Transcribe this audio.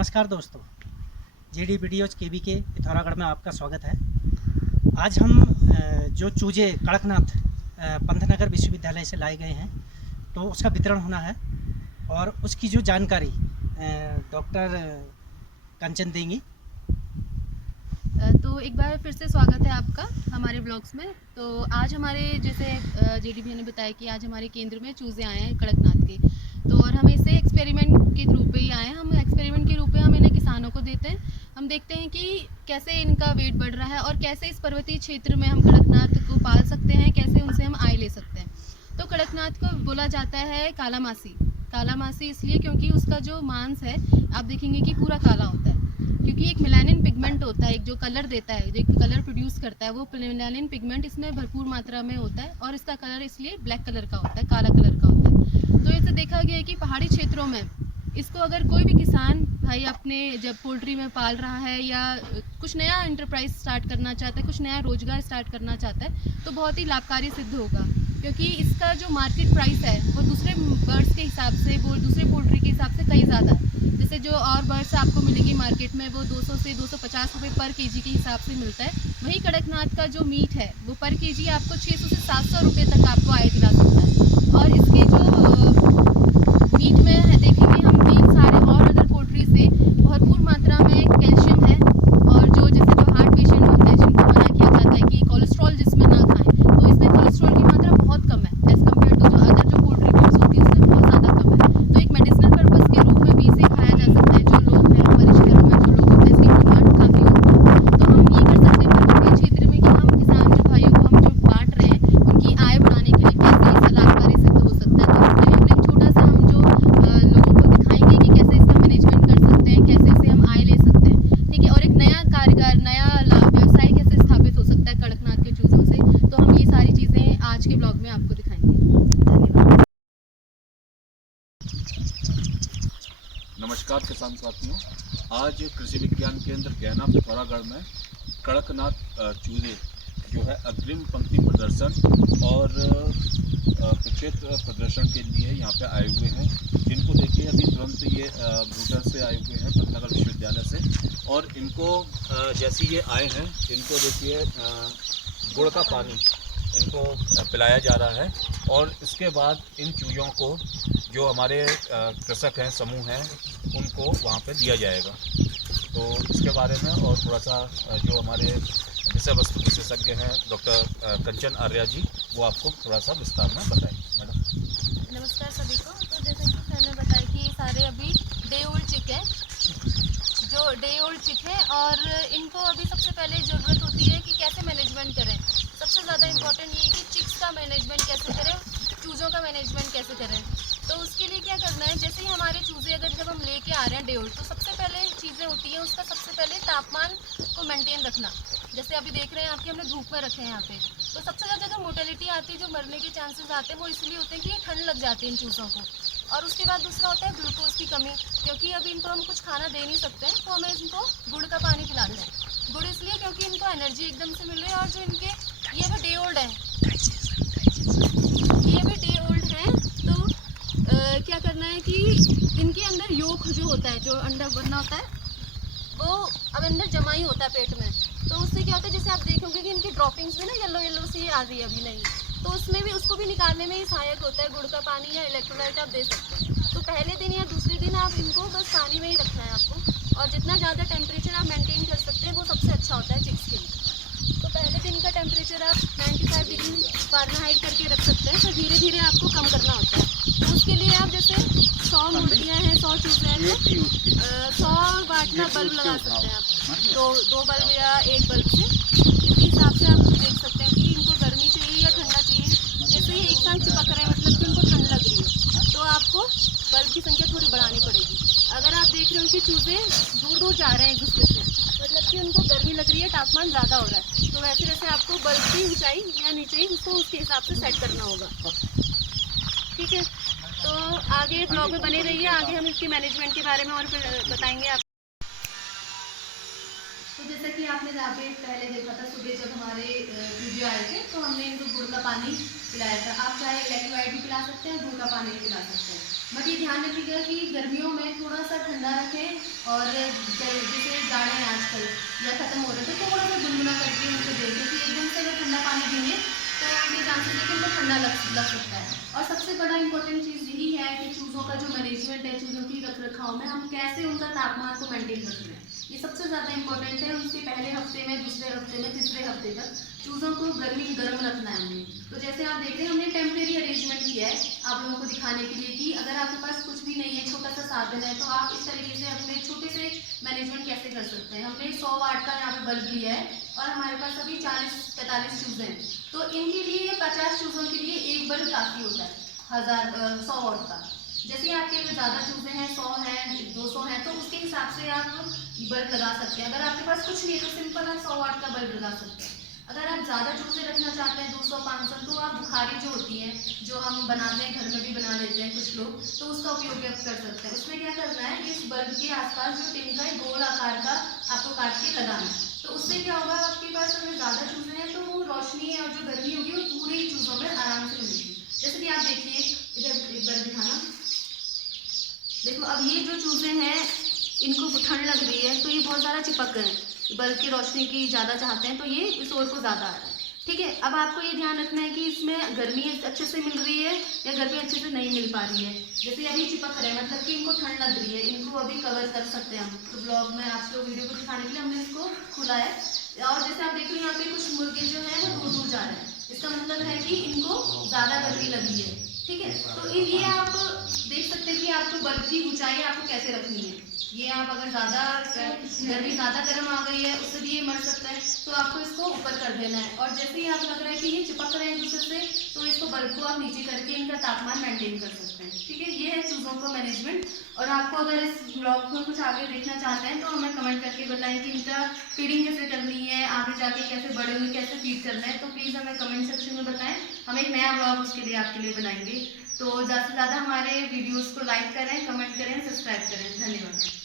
नमस्कार दोस्तों, GD videos केबी के पिथौरागढ़ में आपका स्वागत है। आज हम जो चूजे कड़कनाथ पंतनगर विश्वविद्यालय से लाए गए हैं तो उसका वितरण होना है और उसकी जो जानकारी डॉक्टर कंचन देंगी। तो एक बार फिर से स्वागत है आपका हमारे ब्लॉग्स में। तो आज हमारे जैसे जेडी भैया ने बताया कि आज हमारे केंद्र में चूजे आए हैं कड़कनाथ के, तो और हम इसे एक्सपेरिमेंट के रूप में ही आए हैं। हम एक्सपेरिमेंट के रूप में हम इन्हें किसानों को देते हैं। हम देखते हैं कि कैसे इनका वेट बढ़ रहा है और कैसे इस पर्वतीय क्षेत्र में हम कड़कनाथ को पाल सकते हैं, कैसे उनसे हम आय ले सकते हैं। तो कड़कनाथ को बोला जाता है काला मासी इसलिए क्योंकि उसका जो मांस है आप देखेंगे कि पूरा काला होता है, क्योंकि एक मेलानिन पिगमेंट होता है, एक जो कलर देता है, जो कलर प्रोड्यूस करता है, वो मेलानिन पिगमेंट इसमें भरपूर मात्रा में होता है और इसका कलर इसलिए ब्लैक कलर का होता है, काला कलर का होता है। तो इसे देखा गया है कि पहाड़ी क्षेत्रों में इसको अगर कोई भी किसान भाई अपने जब पोल्ट्री में पाल रहा है या कुछ नया एंटरप्राइज स्टार्ट करना चाहता है, कुछ नया रोजगार स्टार्ट करना चाहता है, तो बहुत ही लाभकारी सिद्ध होगा, क्योंकि इसका जो मार्केट प्राइस है वो दूसरे बर्ड्स के हिसाब से, वो दूसरे पोल्ट्री के हिसाब से कई ज़्यादा है। जैसे जो और बर्ड्स आपको मिलेंगी मार्केट में वो 200 से 250 रुपये पर केजी के हिसाब से मिलता है, वही कड़कनाथ का जो मीट है वो पर केजी आपको 600 से 700 रुपये तक आपको आय दिला सकता है। और इसके जो मीट में है देखेंगे हम कि सारे और अदर पोल्ट्री से भरपूर मात्रा में कैल्शियम है, और जो जैसे जो हार्ट पेशेंट होते हैं जिनको मना किया जाता है कि कोलेस्ट्रॉल जिसमें ना खाएं, तो इसमें कोलेस्ट्रॉल की मात्रा बहुत कम है एज़ कम्पेयर टू जो अदर जो पोल्ट्री फीड्स होती है उससे बहुत ज़्यादा कम है। तो एक मेडिसिनल पर्पज़ के रूप में भी इसे खाया जा सकता है। जो लोग हैं हमारे शहरों में, जो लोग होते हैं, इसकी डिमांड काफ़ी होती है। तो हम ये कर सकते हैं पर्वतीय क्षेत्र में कि हम किसान जो भाइयों को हम जो बांट रहे हैं उनकी आय बढ़ाने के लिए कैसे इसका लाभकारी सिद्ध हो सकता है। तो इसके लिए हमने एक छोटा सा हम जो लोगों को दिखाएंगे कि कैसे इसका मैनेजमेंट कर सकते हैं, कैसे इसे हम आय ले सकते हैं, ठीक है, और एक नया कारीगर, नया व्यवसाय कैसे स्थापित हो सकता है कड़कनाथ के चूज़ों से। तो हम ये सारी चीज़ें आज के ब्लॉग में आपको दिखाएंगे। धन्यवाद। नमस्कार किसान साथियों, आज कृषि विज्ञान केंद्र गैना पिथौरागढ़ में कड़कनाथ चूजे जो है अग्रिम पंक्ति प्रदर्शन और प्रक्षेत्र प्रदर्शन के लिए यहाँ पे आए हुए हैं, जिनको देखिए अभी तुरंत ये ब्रूटर से आए हुए हैं पंतनगर विश्वविद्यालय से। और इनको जैसे ये आए हैं इनको देखिए गुड़ का पानी इनको पिलाया जा रहा है, और इसके बाद इन चूज़ों को जो हमारे कृषक हैं, समूह हैं, उनको वहाँ पे दिया जाएगा। तो इसके बारे में और थोड़ा सा जो हमारे विषय वस्तु विशेषज्ञ हैं डॉक्टर कंचन आर्या जी, वो आपको थोड़ा सा विस्तार में बताएंगे। मैडम नमस्कार सभी को। तो जैसे कि सर ने बताया कि ये सारे अभी डे ओल्ड चिक है, जो डे ओल्ड चिक है, और इनको अभी सबसे पहले ज़रूरत होती है कि कैसे मैनेजमेंट करें। सबसे ज़्यादा इम्पोर्टेंट ये है कि चिक्स का मैनेजमेंट कैसे करें, चूज़ों का मैनेजमेंट कैसे करें। तो उसके लिए क्या करना है, जैसे ही हमारे चूज़े अगर जब हम लेके आ रहे हैं डे ओल्ड, तो सबसे पहले चीज़ें होती हैं उसका सबसे पहले तापमान को मेंटेन रखना। जैसे अभी देख रहे हैं आपके हमने धूप में रखे हैं यहाँ पे, तो सबसे ज़्यादा जो मोर्टेलिटी आती है, जो मरने के चांसेस आते हैं, वो इसलिए होते हैं कि ये ठंड लग जाती है इन चूज़ों को। और उसके बाद दूसरा होता है ग्लूकोज की कमी, क्योंकि अभी इनको हम कुछ खाना दे नहीं सकते हैं, तो हमें इनको गुड़ का पानी पिलाते हैं। गुड़ इसलिए क्योंकि इनको एनर्जी एकदम से मिल रही है, और जो इनके ये भी डे ओल्ड है, ये भी डे ओल्ड है। तो क्या करना है कि इनके अंदर योक जो होता है, जो अंडा बनना होता है, वो अब अंदर जमा ही होता है पेट में। तो उससे क्या होता है, जैसे आप देखोगे कि इनकी ड्रॉपिंग्स भी ना येलो येलो सी आ रही है अभी नहीं, तो उसमें भी उसको भी निकालने में ही सहायक होता है गुड़ का पानी या इलेक्ट्रोलाइट आप दे सकते हैं। तो पहले दिन या दूसरे दिन आप इनको बस पानी में ही रखना है आपको, और जितना ज़्यादा टेम्परेचर आप मेंटेन कर सकते हैं वो सबसे अच्छा होता है चिक्स के लिए। तो पहले दिन का टेम्परेचर आप 95 डिग्री फ़ारेनहाइट करके रख सकते हैं, तो धीरे धीरे आपको कम करना होता है। तो उसके लिए आप जैसे 100 मुर्गियाँ हैं, 100 चूज़े हैं, तो 100 वाट का बल्ब लगा सकते हैं आप, तो 2 बल्ब या 1 बल्ब से, इसी हिसाब से आप देख सकते हैं कि इनको गर्मी चाहिए या ठंडा चाहिए। जैसे ये एक साथ चिपक रहे हैं मतलब कि उनको ठंड लग रही है, तो आपको बल्ब की संख्या थोड़ी बढ़ानी पड़ेगी। अगर आप देख रहे हो कि चूज़े दूर दूर जा रहे हैं एक दूसरे से, मतलब कि उनको गर्मी लग रही है, तापमान ज़्यादा हो रहा है, तो वैसे वैसे आपको बल्ब की ऊंचाई या नीचे उसको उसके हिसाब से सेट करना होगा, ठीक है। तो आगे ब्लॉग में बने रहिए, आगे हम इसके मैनेजमेंट के बारे में और बताएंगे आप। तो जैसे कि कि आपने जहाँ पे पहले देखा था सुबह जब हमारे चूजे आए थे तो हमने इनको गुड़ का पानी पिलाया था। आप चाहे इलेक्ट्रोलाइट भी पिला सकते हैं, गुड़ का पानी भी पिला सकते हैं। बट ये ध्यान रखिएगा कि गर्मियों में थोड़ा सा ठंडा रखें और जैसे जाड़े हैं आजकल या ख़त्म हो रहे थे थोड़ा सा गुनगुना करके उनको दें, क्योंकि एकदम से अगर ठंडा पानी देंगे तो ये चांसेस है कि उनको ठंडा लग सकता है। और सबसे बड़ा इंपॉर्टेंट चीज़ यही है कि चूज़ों का जो मैनेजमेंट है, चूज़ों की रख रखाव में हम कैसे उनका तापमान को मेंटेन रख रहे हैं, ये सबसे ज़्यादा इंपॉर्टेंट है। उसके पहले हफ्ते में, दूसरे हफ्ते में, तीसरे हफ्ते तक चूज़ों को गर्म रखना है हमने। तो जैसे आप देख रहे हैं हमने टेम्परेरी अरेंजमेंट किया है आप लोगों को दिखाने के लिए कि अगर आपके पास कुछ भी नहीं है, छोटा सा साधन है, तो आप इस तरीके से अपने छोटे से मैनेजमेंट कैसे कर सकते हैं। हमने 100 वाट का यहाँ पे बल्ब लिया है और हमारे पास अभी 40-45 चूज़े हैं, तो इनके लिए 50 चूज़ों के लिए एक बल्ब काफ़ी होता है 100 वाट का। जैसे आपके अगर ज़्यादा चूज़े हैं, 100 हैं, 200 हैं, तो उसके हिसाब से आप बल्ब लगा सकते हैं। अगर आपके पास कुछ नहीं है तो सिंपल आप 100 वाट का बल्ब लगा सकते हैं। अगर आप ज़्यादा चूज़े रखना चाहते हैं 200-500, तो आप बुखारी जो होती है, जो हम बनाते हैं, घर में भी बना लेते हैं कुछ लोग, तो उसका उपयोग आप कर सकते हैं। उसमें क्या करना है, इस बल्ब के आसपास जो टिन का गोल आकार का आपको काट के लगाना है। तो उससे क्या होगा, आपके पास अगर ज़्यादा चूज़े हैं तो वो रोशनी और जो गर्मी होगी वो पूरे चूज़ों में आराम से मिलेगी। जैसे कि आप देखिए, इधर एक बार दिखाना, देखो अब ये जो चूज़े हैं इनको ठंड लग रही है तो ये बहुत ज़्यादा चिपक गए हैं, बल्ब की रोशनी की ज़्यादा चाहते हैं तो ये इस ओर को ज़्यादा आ रहा है। ठीक है, अब आपको ये ध्यान रखना है कि इसमें गर्मी अच्छे से मिल रही है या गर्मी अच्छे से नहीं मिल पा रही है। जैसे अभी चिपक रहे हैं मतलब कि इनको ठंड लग रही है, इनको अभी कवर कर सकते हैं हम। तो ब्लॉग में आपको वीडियो को दिखाने के लिए हमने इसको खुला है। और जैसे आप देख रहे हैं यहाँ पे कुछ मुर्गे जो हैं वो दूर दूर जा रहे हैं, इसका मतलब है कि इनको ज़्यादा गर्मी लगी है। ठीक है, तो ये आप देख सकते हैं कि आपको बल्ब की ऊंचाई आपको कैसे रखनी है। ये आप अगर ज़्यादा गर्मी ज़्यादा गर्म आ गई है उससे भी ये मर सकता है, तो आपको इसको ऊपर कर देना है। और जैसे ही आप लग रहा है कि ये चिपक रहे हैं एक दूसरे से, तो इसको बल्ब को आप नीचे करके इनका तापमान मेंटेन कर सकते हैं। ठीक है, ये है चूज़ों का मैनेजमेंट। और आपको अगर इस ब्लॉग में कुछ आगे देखना चाहते हैं तो हमें कमेंट करके बताएं कि इनका फीडिंग कैसे करनी है, आगे जाके कैसे बड़े हुए कैसे फीड करना है, तो प्लीज़ हमें कमेंट सेक्शन में बताएं। हम एक नया ब्लॉग उसके लिए आपके लिए बनाएंगे। तो ज़्यादा से ज़्यादा हमारे वीडियोज़ को लाइक करें, कमेंट करें, सब्सक्राइब करें। धन्यवाद।